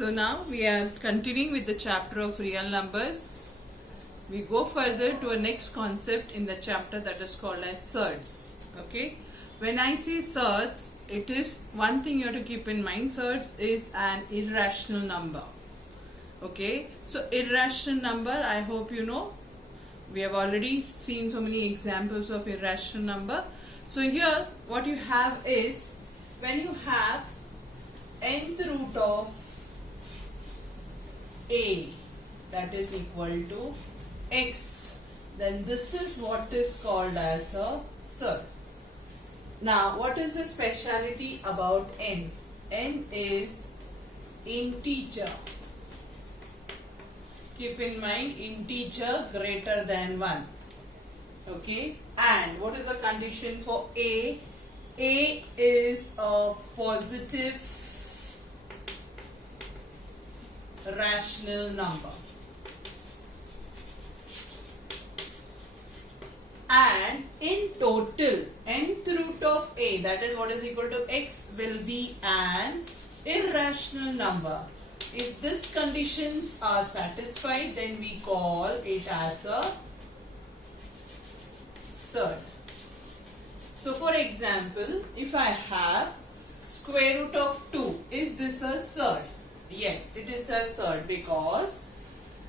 So now we are continuing with the chapter of real numbers. We go further to a next concept in the chapter that is called as surds. Okay. When I say surds, it is one thing you have to keep in mind. Surds is an irrational number. Okay. So irrational number, I hope you know. We have already seen so many examples of irrational number. So here what you have is when you have nth root of a that is equal to x, then this is what is called as a surd. Now what is the speciality about n? N is integer. Keep in mind, integer greater than 1. Okay, and what is the condition for a? A is a positive rational number, and in total nth root of a, that is what is equal to x, will be an irrational number. If these conditions are satisfied, then we call it as a surd. So for example, if I have square root of 2, is this a surd? Yes, it is a surd because,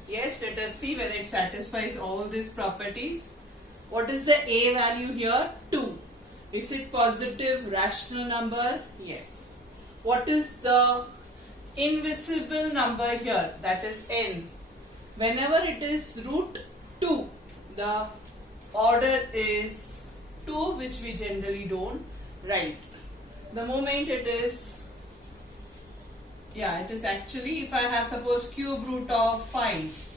yes, let us see whether it satisfies all these properties. What is the a value here? 2. Is it positive rational number? Yes. What is the invisible number here? That is n. Whenever it is root 2, the order is 2, which we generally don't write. The moment it is, it is actually, if I have suppose cube root of 5,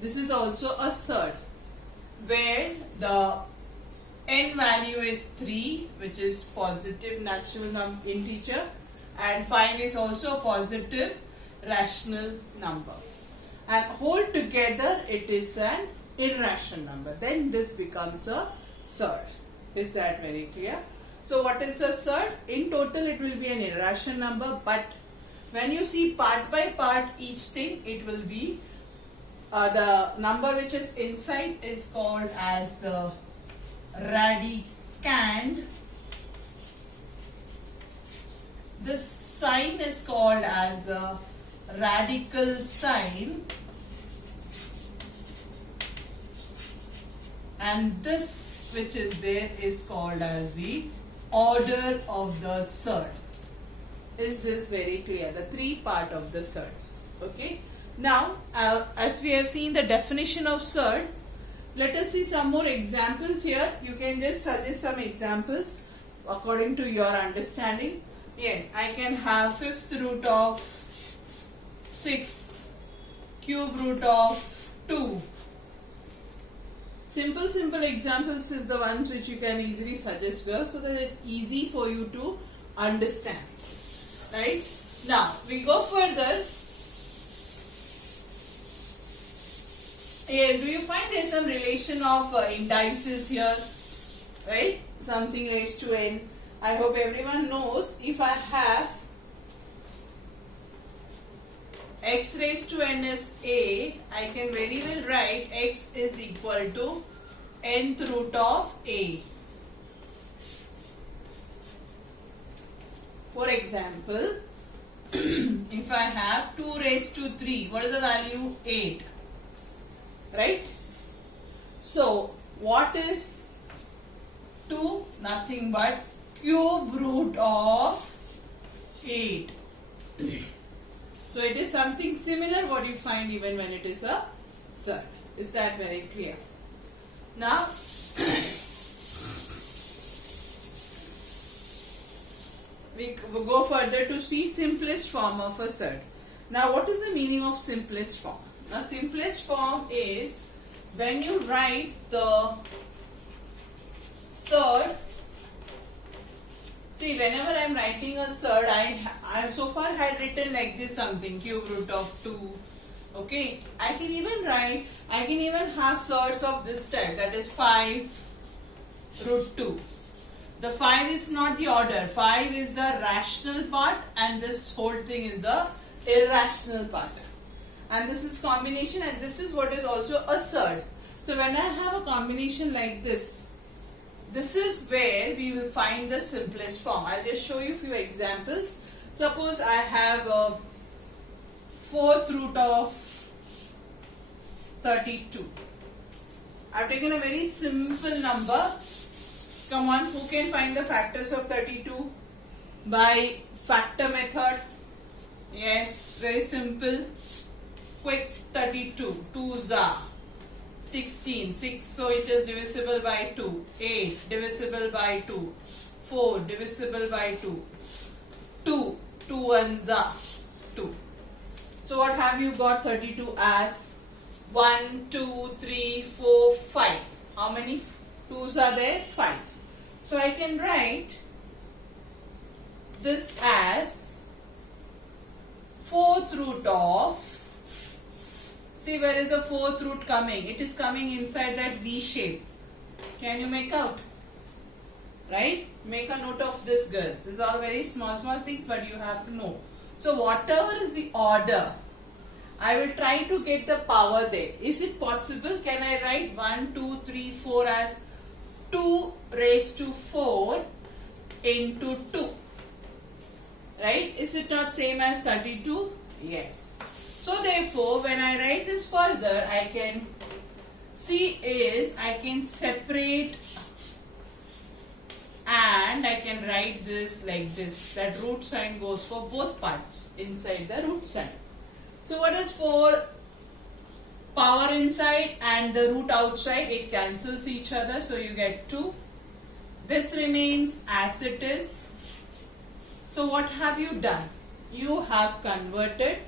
this is also a surd, where the n value is 3, which is positive natural integer, and 5 is also a positive rational number, and whole together it is an irrational number. Then this becomes a surd. Is that very clear? So what is a surd? In total it will be an irrational number, but when you see part by part each thing, it will be the number which is inside is called as the radicand. This sign is called as a radical sign, and this which is there is called as the order of the surd. Is this very clear? The three part of the surds. Okay. Now, as we have seen the definition of surd, let us see some more examples here. You can just suggest some examples according to your understanding. Yes, I can have fifth root of 6, cube root of 2. Simple examples is the ones which you can easily suggest, girls, so that it's easy for you to understand. Right? Now, we go further. Yes, do you find there is some relation of indices here? Right? Something raised to n. I hope everyone knows, if I have x raised to n is a, I can very well write x is equal to nth root of a. For example, if I have 2 raised to 3, what is the value? 8. Right? So, what is 2? Nothing but cube root of 8. So, it is something similar what you find even when it is a surd. Is that very clear? Now, we go further to see simplest form of a surd. Now, what is the meaning of simplest form? Now, simplest form is when you write the surd. See, whenever I am writing a surd, I so far had written like this something, cube root of 2. Okay, I can even have surds of this type, that is 5 root 2. The 5 is not the order. 5 is the rational part and this whole thing is the irrational part. And this is combination and this is what is also a surd. So when I have a combination like this is where we will find the simplest form. I'll just show you a few examples. Suppose I have a 4th root of 32. I've taken a very simple number. Come on, who can find the factors of 32? By factor method. Yes, very simple. Quick, 32. 2's are 16. 6, so it is divisible by 2. 8, divisible by 2. 4, divisible by 2. 2, 2 ones are 2. So what have you got 32 as? 1, 2, 3, 4, 5. How many 2's are there? 5. So I can write this as 4th root of, see where is the 4th root coming? It is coming inside that V shape. Can you make out? Right? Make a note of this, girls. These are very small things, but you have to know. So whatever is the order, I will try to get the power there. Is it possible? Can I write 1, 2, 3, 4 as 2 raised to 4 into 2? Right? Is it not same as 32? Yes. So therefore, when I write this further, I can see is I can separate and I can write this like this. That root sign goes for both parts inside the root sign. So what is 4? Power inside and the root outside, it cancels each other, so you get 2. This remains as it is. So what have you done? You have converted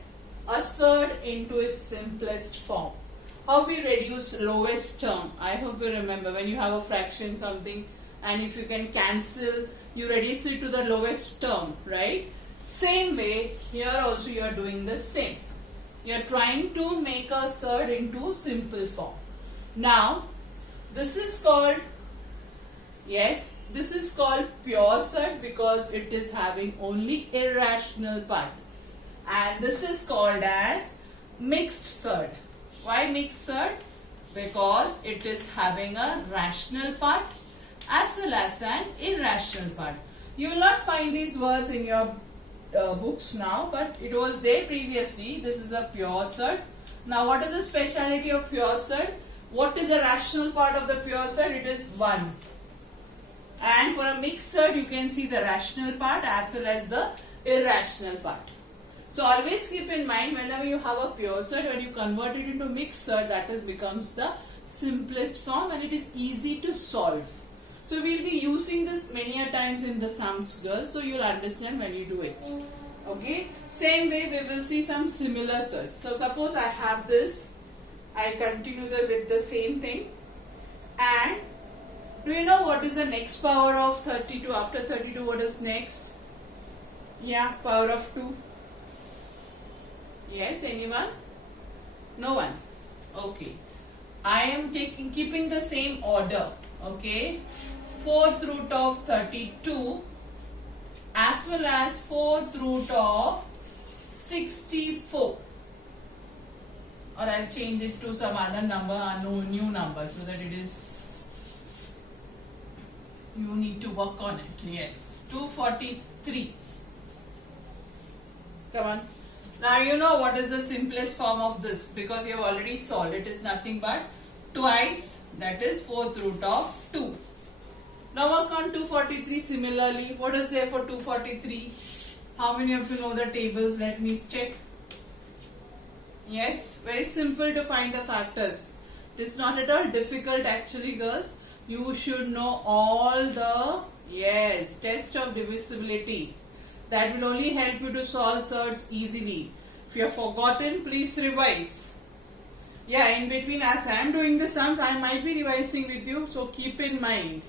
a surd into its simplest form. How we reduce lowest term? I hope you remember when you have a fraction something and if you can cancel, you reduce it to the lowest term, right? Same way, here also you are doing the same. You are trying to make a surd into simple form. Now, this is called, yes, this is called pure surd because it is having only irrational part. And this is called as mixed surd. Why mixed surd? Because it is having a rational part as well as an irrational part. You will not find these words in your books now, but it was there previously. This is a pure surd. Now what is the speciality of pure surd? What is the rational part of the pure surd? It is 1. And for a mixed surd, you can see the rational part as well as the irrational part. So always keep in mind, whenever you have a pure surd, when you convert it into mixed surd, that is becomes the simplest form and it is easy to solve. So we will be using this many a times in the sums, girls, so you will understand when you do it. Okay. Same way we will see some similar surds. So suppose I have this, I continue with the same thing. And do you know what is the next power of 32? After 32, what is next? Yeah, power of 2. Yes, anyone? No one. Okay. I am keeping the same order. Okay. 4th root of 32 as well as 4th root of 64. Or I'll change it to some other number, no new number, so that it is, you need to work on it. Yes, 243. Come on. Now you know what is the simplest form of this because you have already solved. It is nothing but twice, that is 4th root of 2. Now work on 243 similarly. What is there for 243? How many of you know the tables? Let me check. Yes, very simple to find the factors. It is not at all difficult actually, girls. You should know all the, yes, test of divisibility. That will only help you to solve surds easily. If you have forgotten, please revise. Yeah, in between as I am doing the sums, I might be revising with you, so keep in mind.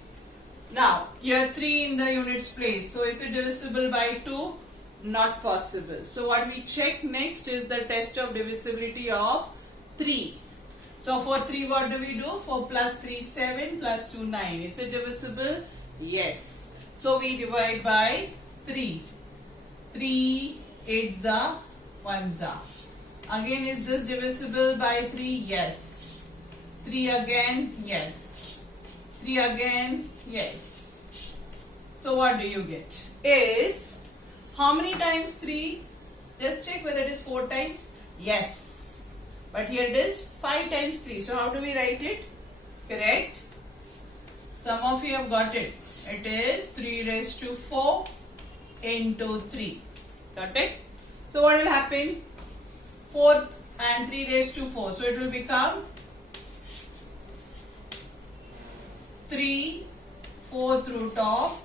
Now, here 3 in the units place. So, is it divisible by 2? Not possible. So, what we check next is the test of divisibility of 3. So, for 3, what do we do? 4 plus 3, 7 plus 2, 9. Is it divisible? Yes. So we divide by 3. 3 8s are 1s are. Again, is this divisible by 3? Yes. 3 again? Yes. 3 again? Yes. So what do you get? Is how many times 3? Just check whether it is 4 times. Yes. But here it is 5 times 3. So how do we write it? Correct? Some of you have got it. It is 3 raised to 4 into 3. Got it? So what will happen? 4 and 3 raised to 4. So it will become 3 4th root of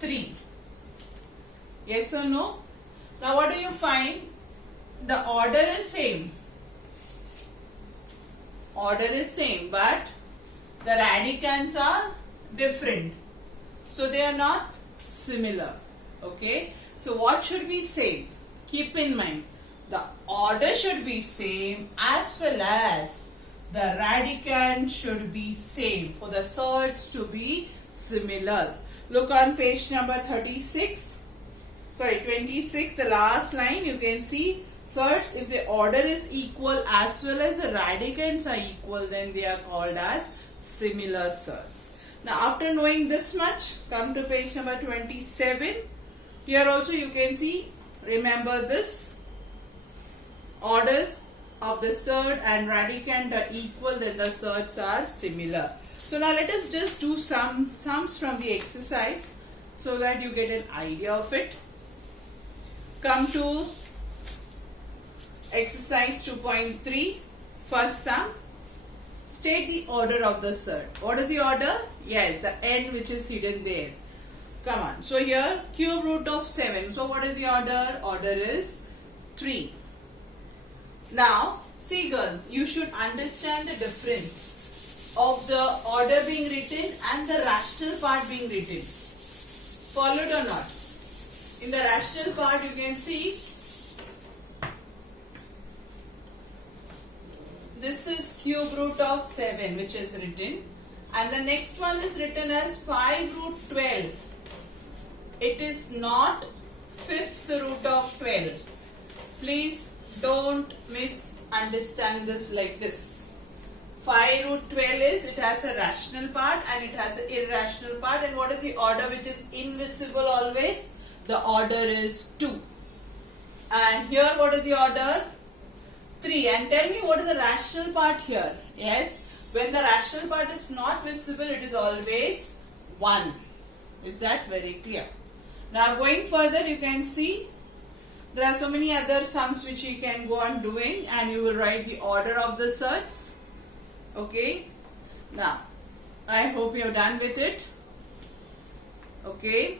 3. Yes or no? Now what do you find? The order is same. Order is same, but the radicands are different. So they are not similar. Okay? So what should we say? Keep in mind, the order should be same as well as the radicand should be same for the surds to be similar. Look on page number 26. Sorry, 26, the last line. You can see surds, if the order is equal as well as the radicands are equal, then they are called as similar surds. Now after knowing this much, come to page number 27. Here also you can see, remember this, orders of the surd and radicand are equal, then the surds are similar. So now let us just do some sums from the exercise so that you get an idea of it. Come to exercise 2.3, first sum. State the order of the surd. What is the order? Yes, the n which is hidden there. Come on. So here cube root of 7. So what is the order? Order is 3. Now see girls, you should understand the difference of the order being written and the rational part being written. Followed or not? In the rational part you can see this is cube root of 7 which is written, and the next one is written as 5 root 12. It is not 5th root of 12. Please don't misunderstand this like this. 5 root 12 is, it has a rational part and it has an irrational part. And what is the order which is invisible always? The order is 2. And here what is the order? 3. And tell me what is the rational part here? Yes, when the rational part is not visible, it is always 1. Is that very clear? Now going further, you can see there are so many other sums which you can go on doing, and you will write the order of the surds. Okay. Now, I hope you are done with it. Okay.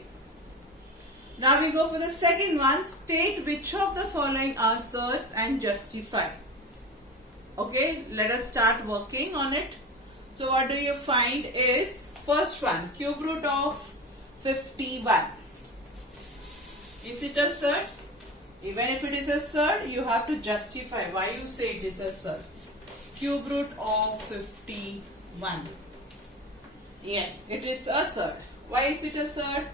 Now we go for the second one. State which of the following are surds and justify. Okay. Let us start working on it. So what do you find is, first one, cube root of 51. Is it a surd? Even if it is a surd, you have to justify why you say it is a surd. Cube root of 51. Yes, it is a surd. Why is it a surd?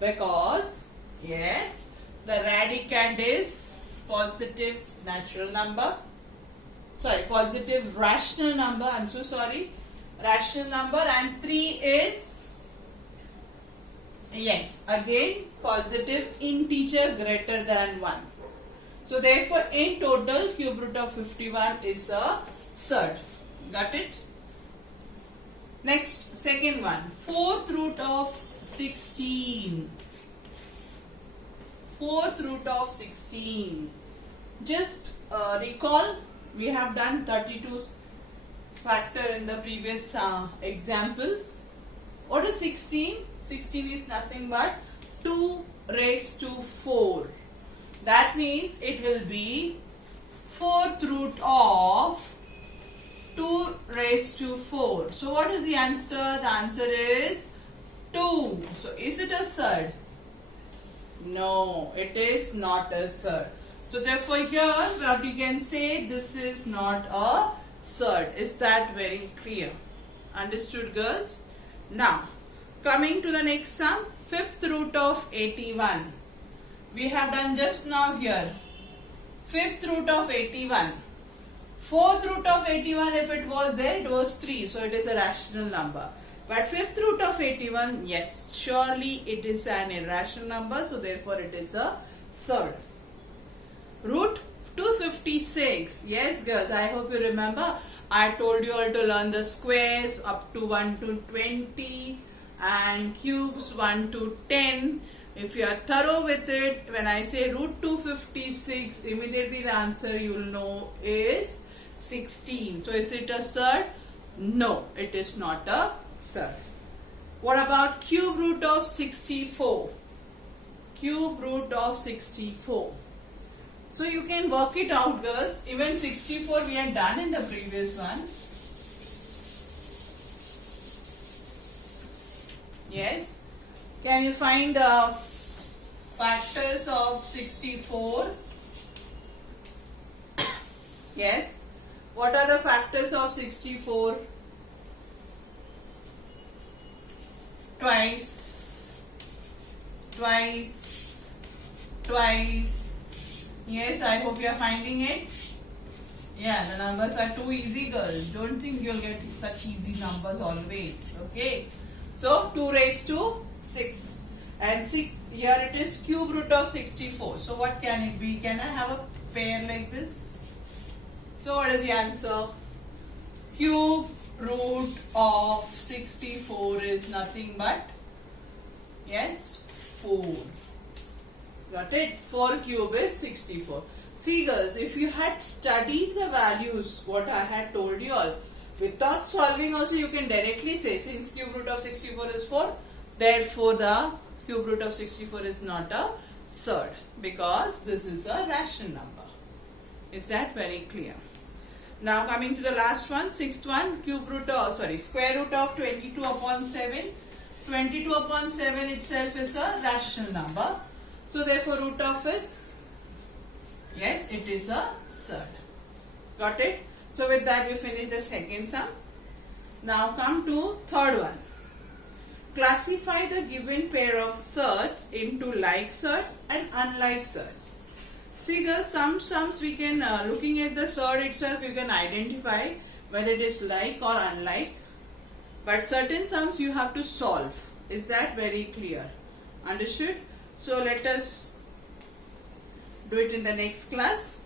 Because, yes, the radicand is positive natural number. Sorry, positive rational number. I'm so sorry. Rational number, and 3 is, yes, again positive integer greater than 1. So therefore in total cube root of 51 is a surd. Got it? Next, second one, 4th root of 16. 4th root of 16. Just recall, we have done 32 factor in the previous example. What is 16? 16 is nothing but 2 raised to 4. That means it will be 4th root of 2 raised to 4. So what is the answer? The answer is 2. So is it a surd? No, it is not a surd. So therefore here what you can say, this is not a surd. Is that very clear? Understood, girls? Now Coming to the next sum, fifth root of 81. We have done just now here. Fifth root of 81. Fourth root of 81, if it was there, it was 3. So it is a rational number. But fifth root of 81, yes, surely it is an irrational number. So therefore it is a surd. Root 256. Yes, girls, I hope you remember. I told you all to learn the squares up to 1 to 20 and cubes 1 to 10. If you are thorough with it, when I say root 256, immediately the answer you will know is 16. So is it a surd? No, it is not a surd. What about cube root of 64? Cube root of 64. So you can work it out, girls. Even 64 we had done in the previous one. Yes. Can you find the factors of 64? Yes. What are the factors of 64? Twice, twice, twice. Yes, I hope you are finding it. Yeah, the numbers are too easy, girls. Don't think you'll get such easy numbers always. Okay. So 2 raised to 6. And 6, here it is cube root of 64. So what can it be? Can I have a pair like this? So what is the answer? Cube root of 64 is nothing but, yes, 4. Got it? 4 cube is 64. See, girls, if you had studied the values, what I had told you all, without solving also you can directly say, since cube root of 64 is 4, therefore the cube root of 64 is not a surd, because this is a rational number. Is that very clear? Now coming to the last one, sixth one, square root of 22 upon 7. 22 upon 7 itself is a rational number. So therefore root of is, yes, it is a surd. Got it? So with that we finish the second sum. Now come to third one. Classify the given pair of surds into like surds and unlike surds. See, girls, some sums we can, looking at the surd itself, you can identify whether it is like or unlike. But certain sums you have to solve. Is that very clear? Understood? So let us do it in the next class.